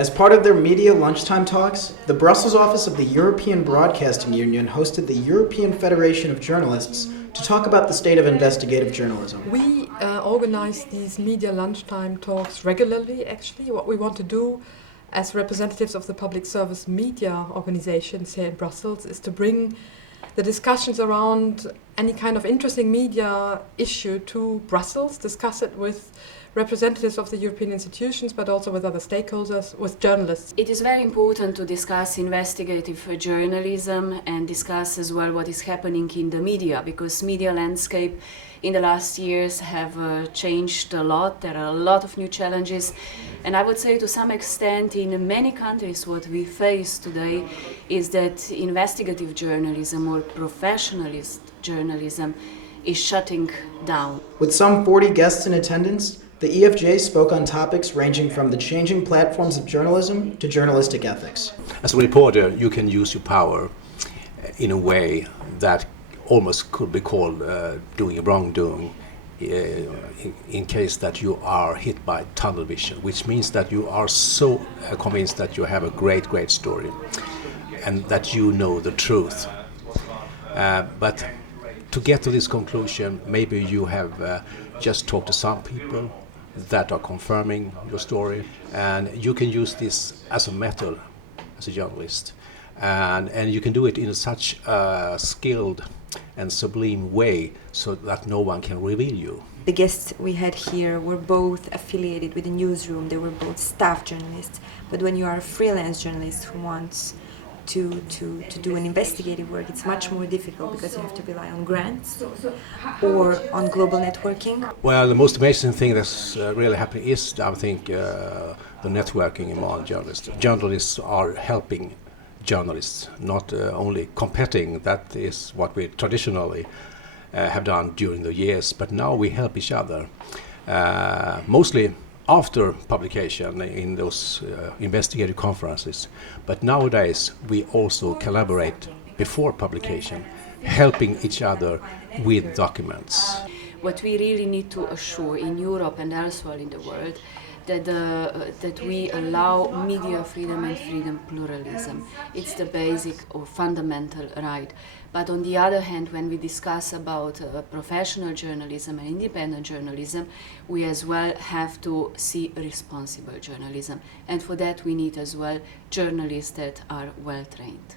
As part of their media lunchtime talks, the Brussels office of the European Broadcasting Union hosted the European Federation of Journalists to talk about the state of investigative journalism. We organize these media lunchtime talks regularly, actually. What we want to do as representatives of the public service media organizations here in Brussels is to bring the discussions around any kind of interesting media issue to Brussels, discuss it with representatives of the European institutions, but also with other stakeholders, with journalists. It is very important to discuss investigative journalism and discuss as well what is happening in the media, because media landscape in the last years have changed a lot. There are a lot of new challenges, and I would say to some extent in many countries what we face today is that investigative journalism or professionalist journalism is shutting down. With some 40 guests in attendance, the EFJ spoke on topics ranging from the changing platforms of journalism to journalistic ethics. As a reporter, you can use your power in a way that almost could be called doing a wrongdoing in case that you are hit by tunnel vision, which means that you are so convinced that you have a great story and that you know the truth. But to get to this conclusion, maybe you have just talked to some people that are confirming your story, and you can use this as a method as a journalist, and you can do it in such a skilled and sublime way so that no one can reveal you. The guests we had here were both affiliated with the newsroom. They were both staff journalists, but when you are a freelance journalist who wants to do an investigative work, it's much more difficult because you have to rely on grants or on global networking. Well, the most amazing thing that's really happening is, I think, the networking among journalists. Journalists are helping journalists, not only competing. That is what we traditionally have done during the years, but now we help each other, mostly after publication in those investigative conferences. But nowadays we also collaborate before publication, helping each other with documents. What we really need to assure in Europe and elsewhere in the world that we allow media freedom and freedom pluralism. It's the basic or fundamental right. But on the other hand, when we discuss about professional journalism and independent journalism, we as well have to see responsible journalism. And for that we need as well journalists that are well trained.